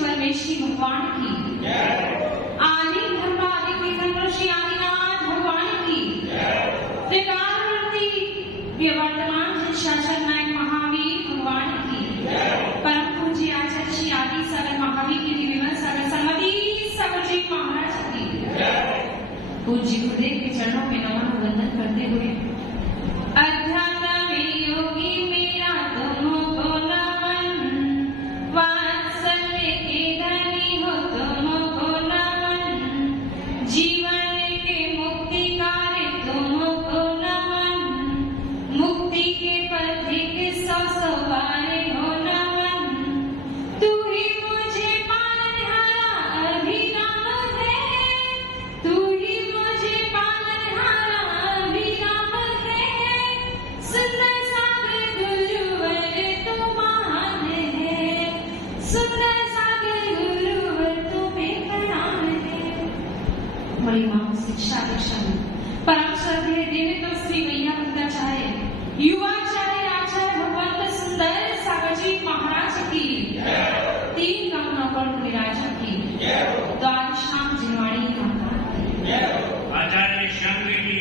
परमेश्वरी भगवान की, आदि धर्मादि विघ्न ऋषि आदिनाथ भगवान की, त्रिकालमूर्ति विवर्तमान शासन नायक महावीर भगवान की, परम पूज्य आचार्य श्री आदि सागर महावीर की विमल सागर सम्मति सागर महाराज की, पूज्य गुरुदेव के चरणों में नमन वंदन करते हुए अध्यात्म में योगी मेरा तुमको नमन, वात्सल्य के धनी हो तुमको नमन, जीवन के मुक्तिकारी तुमको नमन, मुक्ति के पथिक सौ सवारे हो नमन, तू ही मुझे पालनहारा अभिराम है, तू ही मुझे पालनहारा अभिराम है, सुंदर सागर गुरुवर तू महान है, सुंदर सागर गुरुवर तू बेपरान है। बड़ी मां शिक्षा दीक्षा में परम श्रद्धेय देवे तो श्री मैया भक्ताचार्य युवाचार्य आचार्य भगवंत सुंदर सागर जी महाराज की, तीन गंगा पर विराजा की, द्वादशाम जिनवाणी आचार्य शंकर की,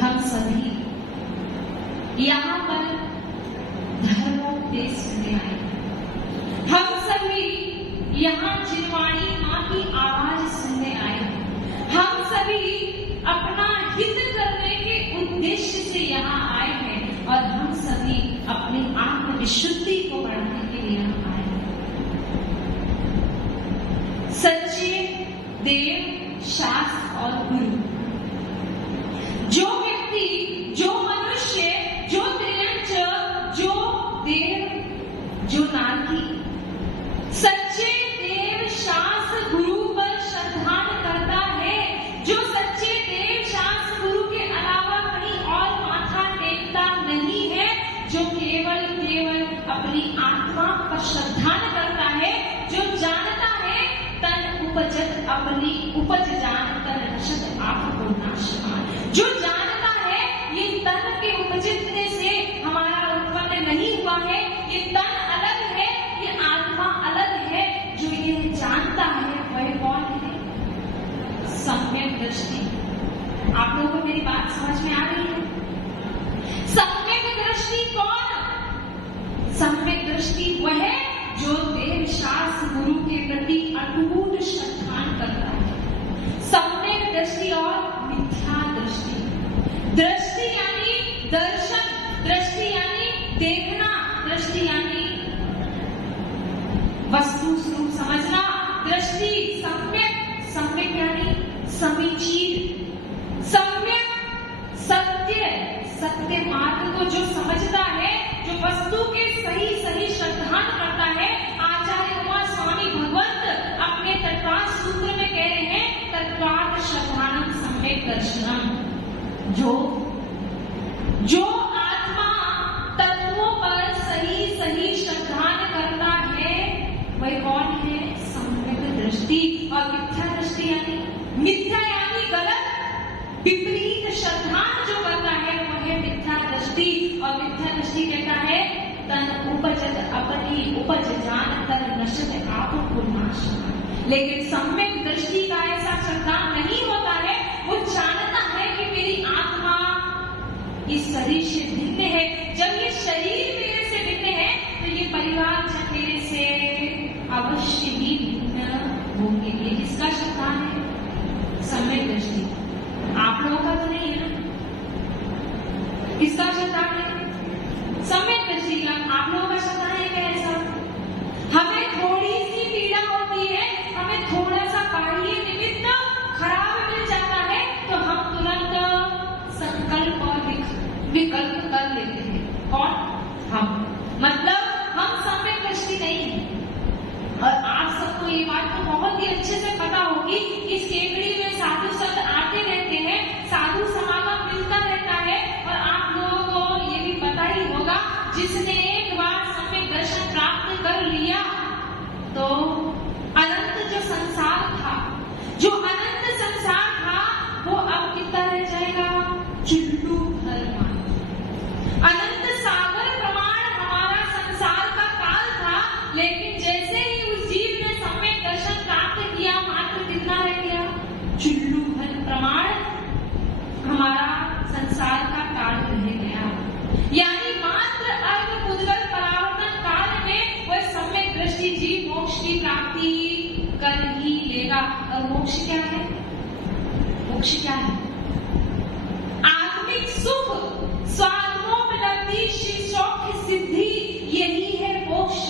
हम सभी यहाँ पर धर्मोपदेश सुनने आए, हम सभी यहाँ जिनवाणी माँ की आवाज सुनने आए, हम सभी अपना हित करने के उद्देश्य से यहाँ आए हैं और हम सभी अपनी आत्म विशुद्धि को बढ़ाने के लिए यहाँ आए हैं। सच्चे देव शास्त्र और गुरु, जो व्यक्ति, जो मनुष्य, जो त्रियंच, जो देव, जो नारकी सच्चे देव शास्त्र गुरु पर श्रद्धा करता है, जो सच्चे देव शास्त्र गुरु के अलावा कहीं और माथा टेकता नहीं है, जो केवल अपनी आत्मा पर श्रद्धा करता है, जो जानता है तन उपजत अपनी उपज जान तन नशत आपको नाशमान, जो जानता है ये तन के उपजने से हमारा उत्पन्न नहीं हुआ है, ये तन अलग है, ये आत्मा अलग है, जो ये जानता है वह कौन है? सम्यक दृष्टि। आप लोगों को मेरी बात समझ में आ रही है? सम्यक दृष्टि कौन? सम्यक दृष्टि वह जो देव शास्त्र गुरु के प्रति अटूट श्रद्धा करता है। सम्यक दृष्टि और मिथ्या दृष्टि। दृष्टि यानी दर्शन, दृष्टि यानी देखना, दृष्टि यानी वस्तु स्वरूप समझना, दृष्टि सम्यक, सम्यक यानी समीचीन, सम्यक सत्य, सत्य मार्ग को जो समझता है, जो वस्तु के सही सही श्रद्धा करता है। आचार्य उमा स्वामी भगवंत अपने तत्वार्थ सूत्र में कह रहे हैं, तत्वार्थ श्रद्धानम सम्यक दर्शनम, जो आत्मा तत्वों पर सही सही श्रद्धा करता है वह कौन है? सम्यक दृष्टि। और मिथ्या दृष्टि यानी गलत, विपरीत श्रद्धा जो करता है वह है मिथ्या दृष्टि। और मिथ्या दृष्टि कहता है तन उपजत अपनी उपज जान तन नशत आपको नाश। लेकिन सम्यक दृष्टि का ऐसा श्रद्धा नहीं होता है, वो जानता है कि मेरी आत्मा इस शरीर से भिन्न है। जब ये शरीर मेरे से भिन्न है तो ये परिवार जब मेरे से अवश्य ही भिन्न होंगे। ये किसका श्रद्धा है? सम्यक दृष्टि। आप लोगों का तो नहीं है ना? किसका श्रद्धा है? सम्यक दृष्टि का। आप लोगों का श्रद्धा है क्या? ऐसा हमें थोड़ी सी पीड़ा होती है, हमें थोड़ा सा बाह्य निमित्त खराब मिल जाता है तो हम तुरंत संकल्प और विकल्प कर लेते हैं। कौन? हम। मतलब हम सम्यक दृष्टि नहीं है। और आप सबको ये बात तो बहुत ही अच्छे से पता होगी कि केकड़ी में साधु संत आते रहते हैं, साधु समागम मिलता रहता है। और आप लोगों को ये भी पता ही होगा, जिसने एक बार सम्यक दर्शन प्राप्त कर लिया तो अनंत जो संसार था, जो अनंत संसार था, वो अब कितना रह जाएगा? चुल्लू भर। अनंत सागर प्रमाण हमारा संसार मोक्ष क्या है? मोक्ष क्या है? आत्मिक सुख, स्वात्मोपलब्धि, शिव सौख्य सिद्धि, यही है मोक्ष।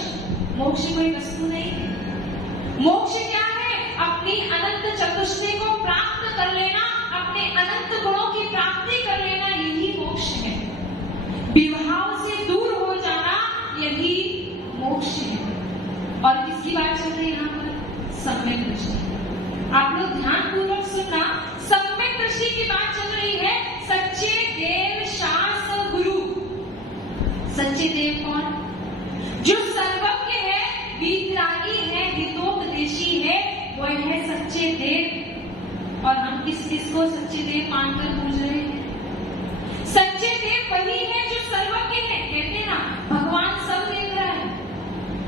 मोक्ष कोई वस्तु नहीं है। मोक्ष क्या है? अपनी अनंत चतुष्टय को प्राप्त कर लेना, अपने अनंत गुणों की प्राप्ति कर लेना, यही मोक्ष है। विभाव से दूर हो जाना, यही मोक्ष है। और किसकी बात चल रही है यहाँ पर? सम्यक दृष्टि। आप लोग ध्यान पूर्वक सुनना, सम्यक दृष्टि की बात चल रही है। सच्चे देव शास्त्र गुरु। सच्चे देव कौन? जो सर्वज्ञ है, वीतरागी है, हितोपदेशी है, वह है सच्चे देव। और हम किस को सच्चे देव मानकर पूज रहे हैं? सच्चे देव वही है जो सर्वज्ञ है। कहते हैं ना, भगवान सब देख रहा है।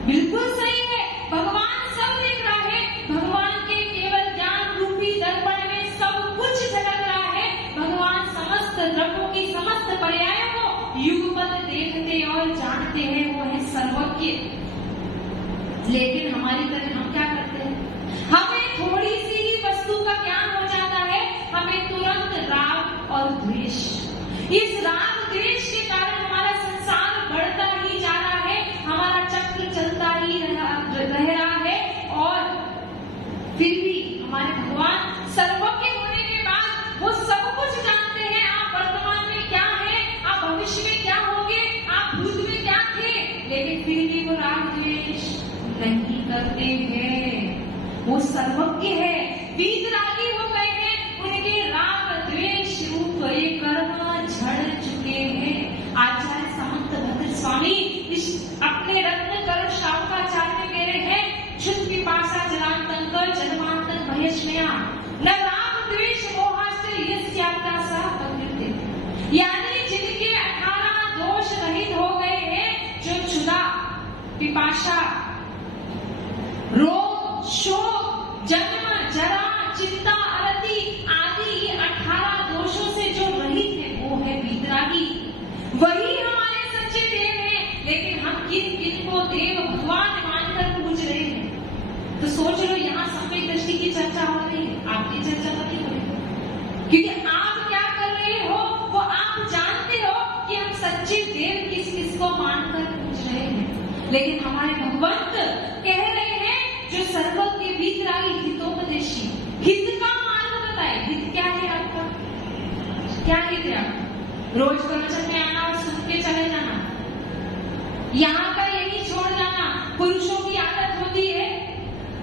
बिल्कुल सही है, भगवान सब देख रहा है। भगवान के केवल ज्ञान रूपी दर्पण में सब कुछ झलक रहा है। भगवान समस्त द्रव्यों की समस्त पर्यायों को युगपत देखते और जानते हैं, वो है सर्वज्ञ। लेकिन हमारी तरह हम क्या करते हैं? हमें थोड़ी सी ही वस्तु का ज्ञान हो जाता है, हमें तुरंत राग और द्वेष। इस राग द्वेष के कारण हमारा संसार बढ़ता ही जा रहा है, हमारा चक्र चलता ही रह रहा है। और फिर भी हमारे भगवान सर्वज्ञ होने के बाद वो सब कुछ जानते हैं। आप वर्तमान में क्या है, आप भविष्य में क्या होंगे, आप भूत में क्या थे, लेकिन फिर भी वो राग द्वेष नहीं करते हैं। वो सर्वज्ञ है, वीतरागी हो गए हैं, उनके राग द्वेष रूप ये कर्म झड़ चुके हैं। आचार्य समंत भद्र स्वामी इस अपने रत्न करुण शावकाचार्य में कह रहे हैं, क्षुत पिपासा जलांतंक जन्मांतन भयस्मया न राग द्वेष मोहाश्चर्य यस्यात्यासा पतिते। यानी जिनके 18 दोष रहित हो गए हैं, जो क्षुधा, पिपाशा, रोग, शोक, जन्म, जरा, चिंता, अरति आदि 18 दोषों से जो रहित है, वो है वीतरागी। वही हमारे सच्चे देव हैं। लेकिन हम किन किन को देव भगवान मानकर पूज रहे हैं? तो सोच लो, यहाँ सम्यक दृष्टि की चर्चा हो रही है, आपकी चर्चा तो नहीं हो रही। क्योंकि आप क्या कर रहे हो, वो आप जानते हो कि हम सच्चे देव किस किस को मानकर पूज रहे हैं। लेकिन हमारे भगवंत कह रहे हैं, जो सर्वज्ञ, वीतरागी, हितोपदेशी। हित का मार्ग बताए। हित क्या है आपका? क्या हित है आपका? रोज प्रवचन में आना और सुन के चले जाना, यहाँ का यही छोड़ जाना। पुरुषों की आदत होती है,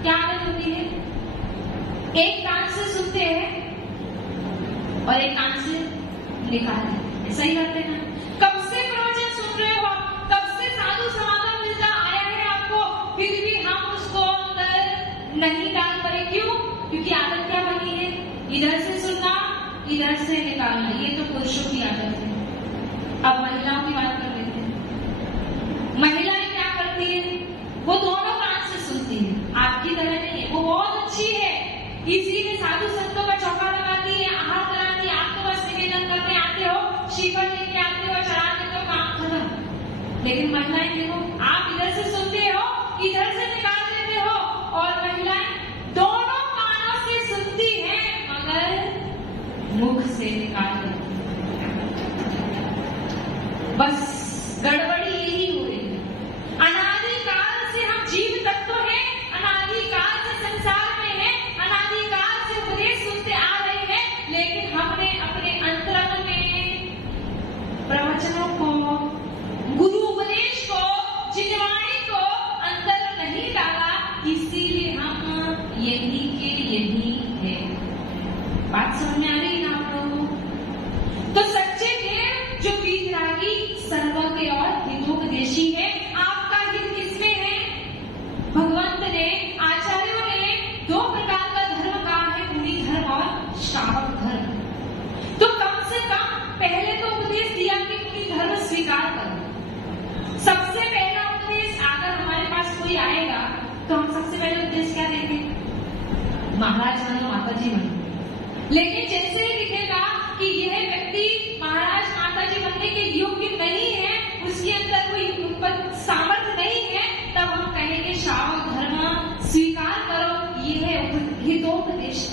क्या आदत होती है? एक कान से सुनते हैं और एक कान से निकालते। ऐसा ही करते हैं ना? कब से प्रवचन सुन रहे हो आप, कब से साधु समागम मिलता आया है आपको, फिर भी हम उसको अंदर नहीं डाल पाए। क्यों? क्योंकि आदत क्या बनी है? इधर से सुनना, इधर से निकालना। ये तो पुरुषों की आदत है। अब महिलाओं की बात कर लेते हैं। महिलाएं क्या करती है? वो दोनों कान से सुनती है। आपकी तरह नहीं है, वो बहुत अच्छी है, इसीलिए साधु संतों का चौका लगाती है, आहार कराती है। आप तो बस निवेदन करने आते हो, श्रीफल लेके आते हो, चढ़ा देते हो, काम खत्म। लेकिन महिलाएं देखो, आप इधर से सुनते हो, इधर से निकाल देते हो। और महिलाएं दोनों कानों से सुनती हैं, मगर मुख से निकाल देती हैं। बस गड़बड़ी यही हो रही है। अनादिकाल से हम जीव तत्व हैं, अनादिकाल से संसार में हैं, अनादिकाल से उपदेश सुनते आ रहे हैं, लेकिन हमने अपने अंतरंग में प्रवचनों को, गुरु उपदेश को, जिनवाणी को अंदर नहीं डाला, इसीलिए हम यही के यही है। बात समझ में आ रही है ना आप लोगों को? तो सच्चे देव जो वीतरागी, सर्वज्ञ और हितोपदेशी है। आपका हित किसमें है? भगवंत ने, आचार्यों ने 2 प्रकार का धर्म कहा है, मुनि धर्म और श्रावक धर्म। तो कम से कम पहले तो उपदेश दिया कि मुनि धर्म स्वीकार करो। सबसे पहला उपदेश, अगर हमारे पास कोई आएगा तो हम सबसे पहले उपदेश क्या देंगे? महाराज बनो, माता जी बनो। लेकिन जैसे ही दिखेगा कि यह व्यक्ति महाराज माता जी बनने के योग्य नहीं है, उसके अंदर कोई सामर्थ्य नहीं है, तब हम कहेंगे श्रावक धर्म स्वीकार करो। ये है हितोपदेश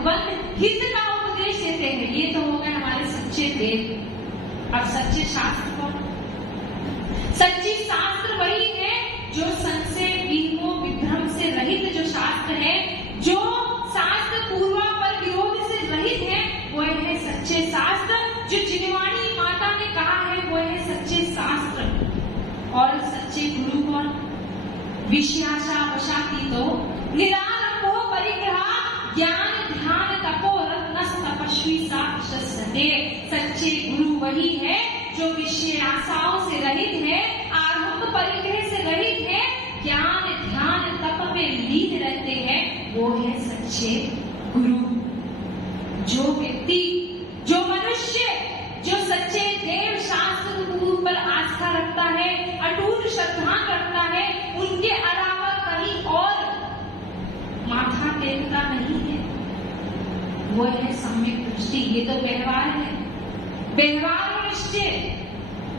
भगवंत हित का उपदेश देते हैं। ये तो हो गए हमारे सच्चे वेद। अब सच्चे शास्त्र कौन? सच्ची शास्त्र वही है जो संशय विमोह विभ्रम से रहित जो शास्त्र है, जो शास्त्र पूर्वापर विरोध से रहित है, वो है सच्चे शास्त्र। जो चिन्हवाणी माता ने कहा है वो है सच्चे शास्त्र। और सच्चे गुरु कौन? विषयाशा वशातीतो निरालंबो परिग्रह ज्ञान ध्यान तपो रत्नस तपस्वी साक्षसते। सच्चे गुरु वही है जो विषय आशाओं से रहित है, आरंभ परिग्रह से रहित है, ज्ञान ध्यान तप में लीन रहते हैं, वो है सच्चे गुरु। जो व्यक्ति, जो मनुष्य, जो सच्चे देव शास्त्र गुरु पर आस्था रखता है, अटूट श्रद्धा रखता है, उनके अलावा कहीं और माथा टेकता नहीं है, वो है सम्यक दृष्टि। ये तो व्यवहार है, व्यवहार और निश्चय।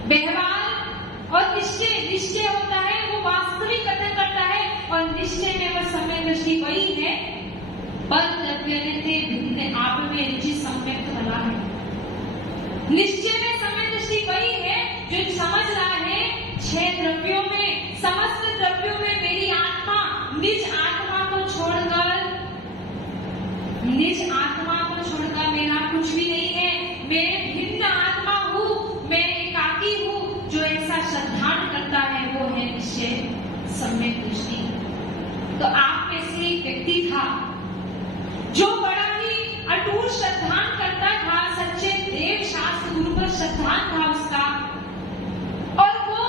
व्यवहार और निश्चय, निश्चय होता है वो वास्तविक कथन करता है, और निश्चय में वह सम्यक दृष्टि वही है बल द्रव्यते भिन्न आप में रुचि सम्यक बला है। निश्चय में सम्यक दृष्टि वही है जो समझ रहा है 6 द्रव्यों में, समस्त द्रव्यों में मेरी आत्मा निज आत्मा को छोड़कर, निज आत्मा को छोड़कर मेरा कुछ भी नहीं है, मैं भिन्न आत्मा हूँ, मैं एकाकी हूँ। जो ऐसा श्रद्धान करता है वो है निश्चय सम्यक दृष्टि। तो आप में से एक व्यक्ति था जो बड़ा ही अटूट श्रद्धान करता था, सच्चे देव शास्त्र गुरु पर श्रद्धान था उसका। और वो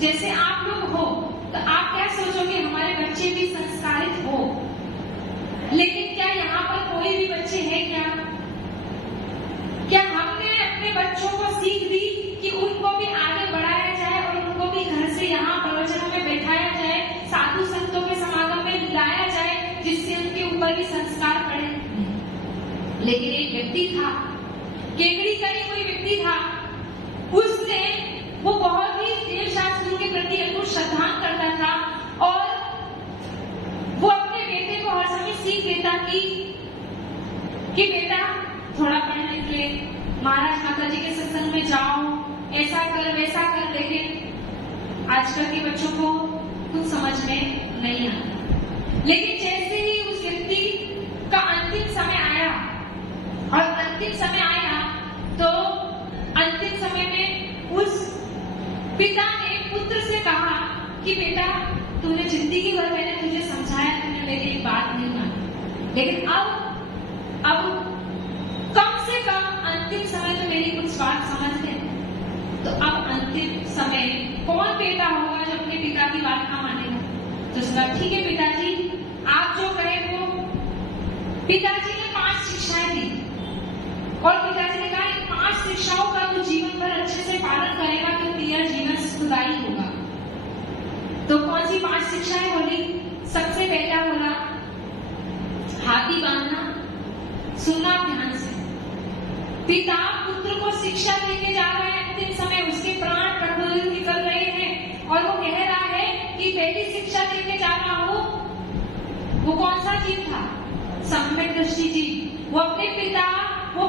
जैसे आप लोग हो तो आप क्या सोचोगे हमारे बच्चे भी संस्कारित हो, लेकिन क्या यहाँ पर कोई भी बच्चे हैं क्या हमने अपने बच्चों को सीख दी कि उनको भी आगे बढ़ाया जाए और उनको भी घर से यहाँ प्रवचनों में बैठाया जाए, साधु संतों के समागम में लाया जाए, जिससे उनके ऊपर भी संस्कार पड़े? लेकिन एक व्यक्ति था, केकड़ी का ही कोई व्यक्ति था, उसने वो बहुत ही देव शास्त्र के प्रति अटूट श्रद्धा करता था, और वो अपने बेटे को हर समय सीख देता कि बेटा थोड़ा पढ़ लिख ले, महाराज माता जी के सत्संग में जाओ, ऐसा कर वैसा कर। लेकिन आजकल के बच्चों को कुछ समझ में नहीं आता। लेकिन जैसे ही उस व्यक्ति का अंतिम समय आया, और अंतिम समय आया तो अंतिम समय में उस पिता ने पुत्र से कहा कि बेटा तूने जिंदगी भर मैंने तुझे समझाया, तूने मेरी बात नहीं मानी, लेकिन अब कम से कम अंतिम समय तो मेरी कुछ बात समझ ले। तो अब अंतिम समय कौन बेटा होगा जो अपने पिता की बात ना मानेगा? तो उसका ठीक है पिताजी, आप जो कहे वो। पिताजी ने 5 शिक्षाएं दी, और पिताजी ने कहा इन 5 शिक्षाओं का तो जीवन भर अच्छे से पालन करेगा तो तेरा जीवन सुखदायी होगा। तो कौन सी 5 शिक्षाएं बोली? सबसे पहला बोला हाथी बांधना। सुनना ध्यान से, पिता पुत्र को शिक्षा देके जा रहा है, अंतिम समय उसके प्राण प्रज्वलित निकल रहे हैं, और वो कह रहा है कि पहली शिक्षा देके जा रहा हूँ। वो कौन सा जीव था? सम्यक दृष्टि जीव। वो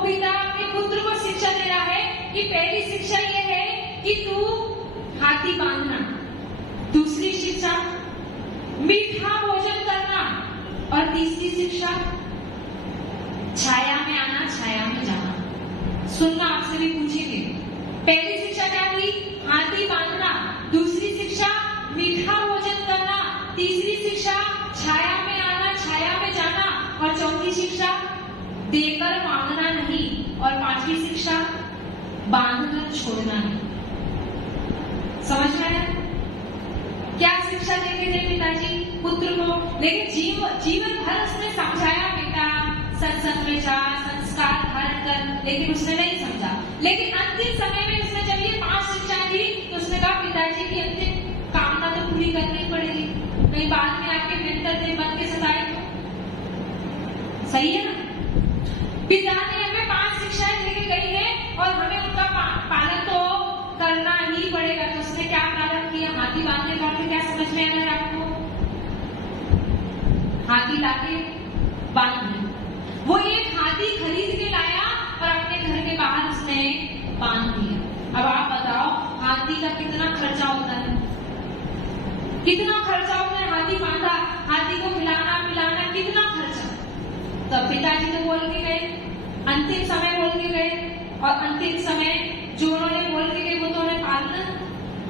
पिता अपने पुत्र को शिक्षा दे रहा है कि पहली शिक्षा ये है कि तू हाथी बांधना। दूसरी शिक्षा मीठा भोजन करना, और तीसरी शिक्षा छाया में आना, छाया में जाना। सुनना, आपसे भी पूछेंगे। पहली शिक्षा क्या थी? हाथी बांधना। दूसरी शिक्षा मीठा भोजन करना। तीसरी शिक्षा छाया में आना, छाया में जाना। और चौथी शिक्षा देकर मांगना नहीं। और 5वीं शिक्षा बांधकर छोड़ना नहीं। समझ में आया? क्या शिक्षा देते थे पिताजी पुत्र को? लेकिन जीवन भर उसने समझाया, बेटा सत्संग में जा, संस्कार धारण कर, लेकिन उसने नहीं समझा। लेकिन अंतिम समय में उसने जब ये 5 शिक्षाएं दी तो उसने कहा पिताजी की अंतिम कामना तो पूरी करनी पड़ेगी, कहीं बाद में आपके मेंटर देव बन के सताए तो। सही है ना? पिता ने हमें 5 शिक्षाएं लेके गई है और हमें उनका पालन तो करना ही पड़ेगा। तो उसने क्या प्रारंभ किया? हाथी बांधने का अर्थ क्या समझ में आना है आपको? हाथी लाके बांध दिया। वो उसने बांध दिया। अब आप बताओ हाथी का कितना खर्चा होता है, कितना खर्चा होता है। हाथी बांधा, हाथी को खिलाना पिलाना, कितना खर्चा। तब पिताजी तो बोल के गए, अंतिम समय बोल के गए, और अंतिम समय जो उन्होंने बोल के गए वो तो उन्हें पालना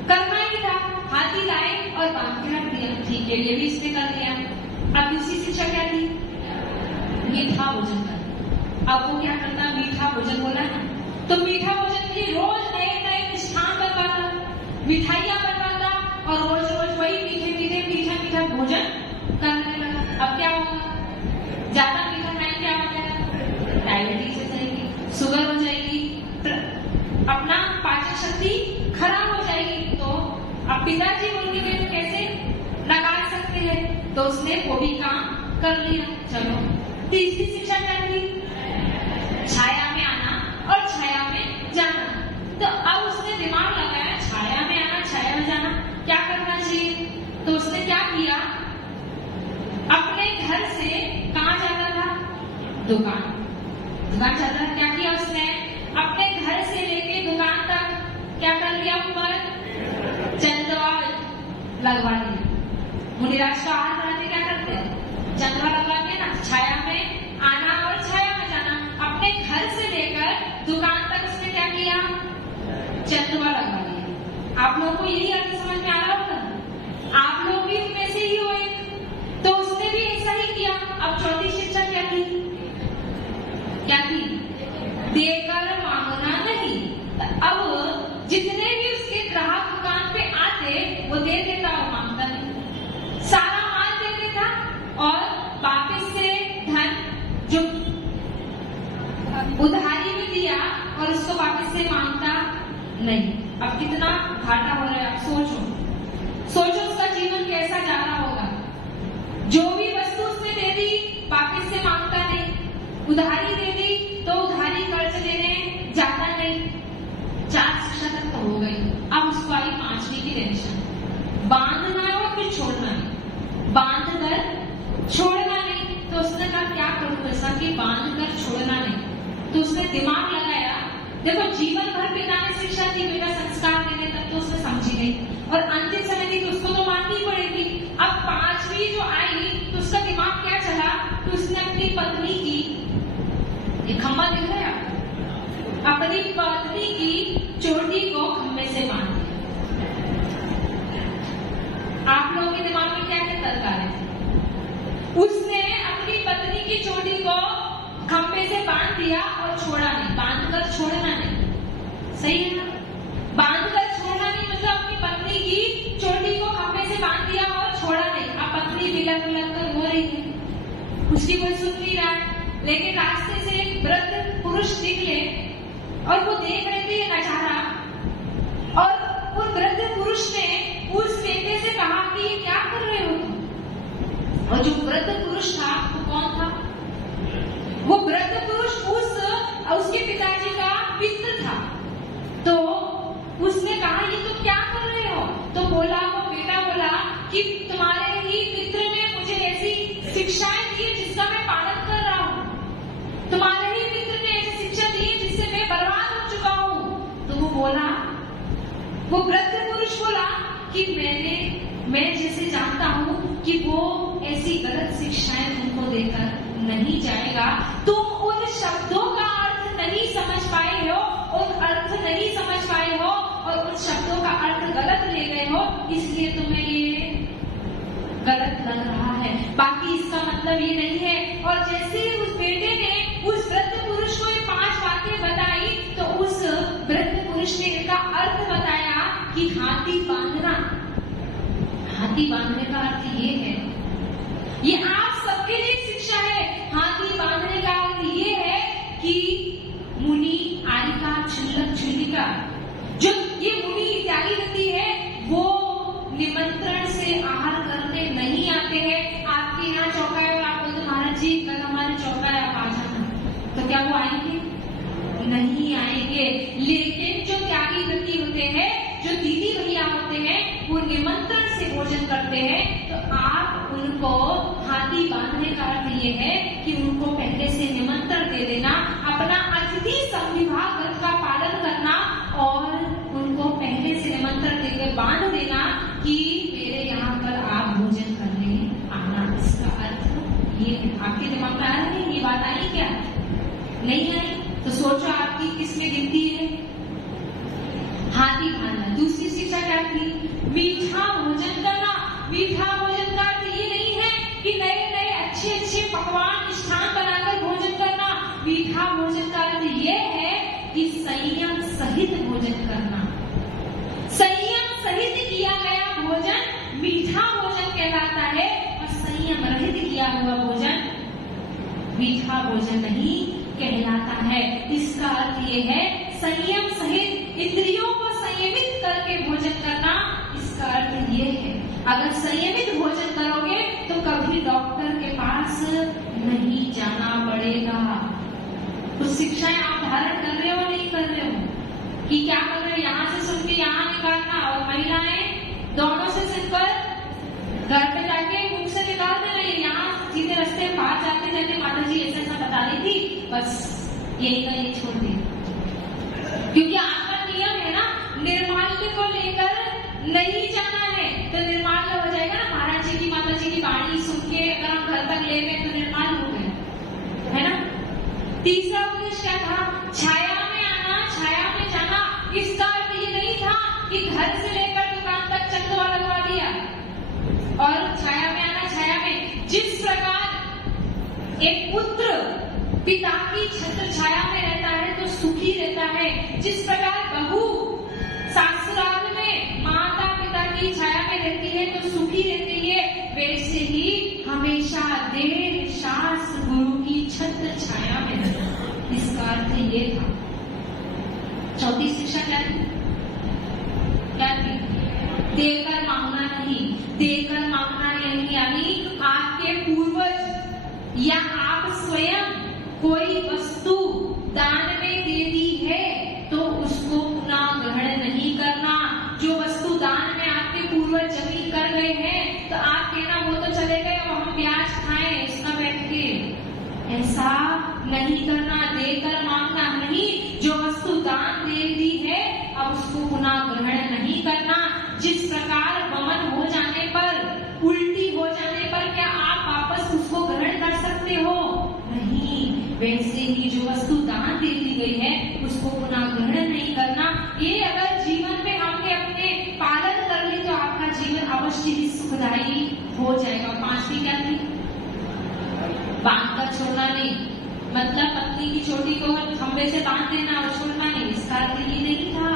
करना ही था। हाथी लाए और बांध के रख दिया, ठीक है, ये भी इसने कर दिया। अब दूसरी शिक्षा क्या थी? मीठा भोजन करना। अब वो क्या करता? मीठा भोजन बोला है तो मीठा भोजन के लिए रोज नए नए मिष्ठान बनवाता, मिठाइयां बनवाता, और रोज रोज वही मीठा भोजन करने लगा। अब क्या होगा? ज्यादा मीठा खाएंगे क्या हो जाएगा? डायबिटीज हो जाएगी, शुगर हो जाएगी, अपना पाचन शक्ति खराब हो जाएगी। तो अब पिताजी बोलने के कैसे लगा सकते हैं, तो उसने वो भी काम कर लिया। चलो, तीसरी शिक्षा क्या थी? छाया में आना और छाया में जाना। तो अब उसने दिमाग लगाया, छाया में आना छाया में जाना क्या करना चाहिए। तो उसने क्या किया? अपने घर से कहाँ जाता था? दुकान जाता था। क्या किया उसने? अपने घर से लेके दुकान तक क्या कर लिया? ऊपर चंदवा लगवा दिया। मुनिराज का आहार बनाते क्या करते हैं? चंदवा लगवा दिया ना, छाया में आना और छाया में जाना। अपने घर से लेकर दुकान तक उसने क्या किया? चंदवा लगवा दिया। आप लोगों को यही अर्थ समझ में आ रहा होगा, आप लोग भी उनमें से ही हो एक। तो उसने भी ऐसा ही किया। अब चौथी शिक्षा क्या थी? क्या थी? देकर मांगना नहीं। अब जितने भी उसके ग्राहक दुकान पे आते वो दे देता और मांगता नहीं, सारा माल दे देता और वापस से धन जो उधारी में दिया और उसको वापस से मांगता नहीं। अब कितना घाटा हो रहा है, आप सोचो उसका जीवन कैसा जा रहा होगा। जो भी वस्तु उसने दे दी वापस से मांगता नहीं, उधारी दे दी तो उधारी कर्ज लेने जाता नहीं। 4 शिक्षा तक तो हो गई। अब उसको आई 5वीं की टेंशन, बांधना है और फिर छोड़ना है, बांध कर छोड़ना नहीं। तो उसने कहा क्या करूं ऐसा कि बांध कर छोड़ना नहीं। तो उसने दिमाग लगाया। देखो, जीवन भर पिता ने शिक्षा दी, बेटा संस्कार देने तक तो उसने समझी नहीं, और अंतिम समय थी तो उसको तो माननी पड़ेगी। अब 5वीं जो आई तो उसका दिमाग क्या चला कि उसने अपनी पत्नी की, ये खम्बा दिख रहा है आपको, अपनी पत्नी की चोटी को खम्बे से बांध दिया। आप लोगों के दिमाग में क्या क्या तर्क आ रहे थे? उसने अपनी पत्नी की चोटी को खम्बे से बांध दिया और छोड़ा नहीं। बांध कर छोड़ना नहीं, सही है ना? बांध कर छोड़ना नहीं मतलब अपनी पत्नी की चोटी को खम्बे से बांध दिया और छोड़ा नहीं। अब पत्नी बिलक बिलक कर रो रही है, उसकी कोई सुन नहीं रहा है, लेकिन रास्ते से एक वृद्ध पुरुष निकले और वो देख रहे थे ये नजारा, और उन वृद्ध पुरुष ने उस बेटे से कहा कि ये क्या कर रहे हो तुम। और जो वृद्ध पुरुष था वो कौन था? वो वृद्ध पुरुष उसके पिताजी का मित्र था। तो उसने कहा ये तुम क्या कर रहे हो? तो बोला, वो बेटा बोला कि तुम्हारे ही मित्र ने मुझे ऐसी शिक्षाएं दी जिसका मैं पालन कर रहा हूँ, तुम्हारे ही मित्र ने ऐसी शिक्षा दी जिससे मैं बर्बाद हो चुका हूँ। तो वो बोला, वो वृद्ध पुरुष बोला कि मैं जैसे जानता हूँ कि वो ऐसी गलत शिक्षाएं तुमको देकर नहीं जाएगा, तुम उन शब्दों का अर्थ नहीं समझ पाए हो, उन अर्थ नहीं समझ पाए हो और उन शब्दों का अर्थ गलत ले गए हो, इसलिए तुम्हें ये गलत लग रहा है, बाकी इसका मतलब ये नहीं है। और जैसे उस बेटे ने उस वृद्ध पुरुष को ये 5 बातें बताई तो उस वृद्ध पुरुष ने इनका अर्थ बताया कि हाथी बांधना, हाथी बांधने का अर्थ ये है, ये आप सबके लिए शिक्षा है। हाथी बांधने का अर्थ ये है कि मुनि आरिका क्षुल्लक क्षुल्लिका, जो ये मुनि इत्यादि होती है वो निमंत्रण से आहार करने नहीं आते हैं। आपके यहाँ चौका है और आप बोलते महाराज जी कल हमारे चौका है, आप आ जाना, तो क्या वो आएंगे? नहीं आएंगे। लेकिन जो त्यागी व्यक्ति होते हैं, जो दीदी भैया होते हैं, वो निमंत्रण से भोजन करते हैं। तो आप उनको हाथी बांधने का अर्थ ये है कि उनको पहले से निमंत्रण दे देना, अपना अतिथि संविभाग का गिनती है। हाथी पालना। दूसरी शिक्षा क्या थी? मीठा भोजन करना। मीठा भोजन का अर्थ ये नहीं है कि नए नए अच्छे अच्छे पकवान मिष्ठान बनाकर भोजन करना। मीठा भोजन का अर्थ ये है कि संयम सहित भोजन करना। संयम सहित किया गया भोजन मीठा भोजन कहलाता है और संयम रहित किया हुआ भोजन मीठा भोजन नहीं कहलाता है। इसका अर्थ ये है संयम सहित इंद्रियों को संयमित करके भोजन करना। इसका अर्थ ये है अगर संयमित भोजन करोगे तो कभी डॉक्टर के पास नहीं जाना पड़ेगा। कुछ शिक्षाएं आप धारण कर रहे हो नहीं कर रहे हो कि क्या कर रहे हो? यहाँ से सुन के यहाँ निकालना और महिलाएं दोनों से सुनकर घर पे जाके मुख से निकाल देना। यहाँ सीधे रास्ते बाहर जाते जाते माता जी ऐसा ऐसा बता रही थी, बस यही का ये छोड़ दी। क्योंकि आपका नियम है ना निर्माल्य को लेकर नहीं जाना है तो निर्माल्य हो जाएगा ना। महाराज जी की माता जी की वाणी सुन के अगर हम घर तक ले गए तो निर्माल्य हो गए, है ना। तीसरा उपदेश क्या था? छाया में आना, छाया में जाना। इसका अर्थ ये नहीं था कि घर से लेकर दुकान तक चंदवा लगवा दिया और छाया में आना। छाया में जिस प्रकार एक पुत्र पिता की छत्र छाया में रहता है तो सुखी रहता है, जिस प्रकार बहू ससुराल में माता पिता की छाया में रहती है तो सुखी रहती है, वैसे ही हमेशा देव शास्त्र गुरु की छत्र छाया में रहना। इसका अर्थ ये था। चौथी शिक्षा क्या थी? क्या थी? देकर मांगना नहीं। देकर मांगना नहीं यानी आपके पूर्वज या आप स्वयं कोई वस्तु दान में दे दी है तो उसको पुनः ग्रहण नहीं करना। जो वस्तु दान में आपके पूर्वज जमीन कर गए हैं तो आप कहना वो तो चले गए और हम ब्याज खाएं इसका बैठ के, ऐसा नहीं करना। देकर मांगना नहीं। जो वस्तु दान दे दी है अब उसको पुनः ग्रहण नहीं करना। जिस प्रकार वमन हो जाने पर, उल्टी हो जाने पर क्या आप वापस उसको ग्रहण कर सकते हो? नहीं। वैसे ही जो वस्तु दान दे दी गई है उसको पुनः ग्रहण नहीं करना। ये अगर जीवन में हमने अपने पालन कर ली तो आपका जीवन अवश्य ही सुखदायी हो जाएगा। पांचवी क्या थी? बांध कर छोड़ना नहीं। मतलब पत्नी की चोटी को खंबे से बांध देना और छोड़ना नहीं। इसका अर्थ ये नहीं था।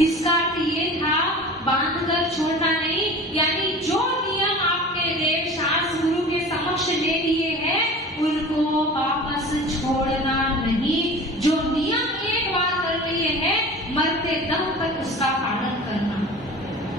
इसका अर्थ ये था बांध कर छोड़ना नहीं यानी जो नियम आपने देव शास्त्र गुरु के समक्ष ले लिए हैं उनको वापस छोड़ना नहीं। जो नियम एक बार कर लिए हैं मरते दम तक उसका पालन करना।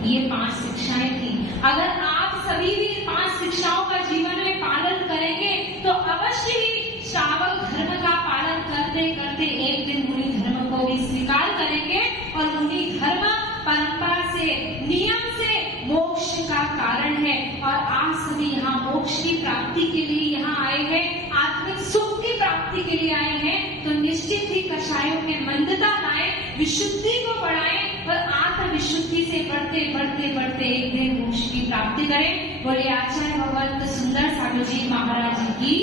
ये 5 शिक्षाएं थी। अगर आप सभी भी 5 शिक्षाओं का जीवन में पालन करेंगे तो अवश्य ही श्रावक धर्म का पालन करते करते एक दिन मुनि धर्म को भी स्वीकार करेंगे और मुनि धर्म परंपरा से, नियम से मोक्ष का कारण है। और आप सभी यहाँ मोक्ष की प्राप्ति के लिए यहाँ आए हैं, आत्मिक सुख की प्राप्ति के लिए आए हैं तो निश्चित ही कषायों में मंदता लाएं, विशुद्धि को बढ़ाएं और आत्म विशुद्धि से बढ़ते बढ़ते बढ़ते एक दिन मोक्ष की प्राप्ति करें। बोले आचार्य भगवंत सुंदर साधु जी महाराज की।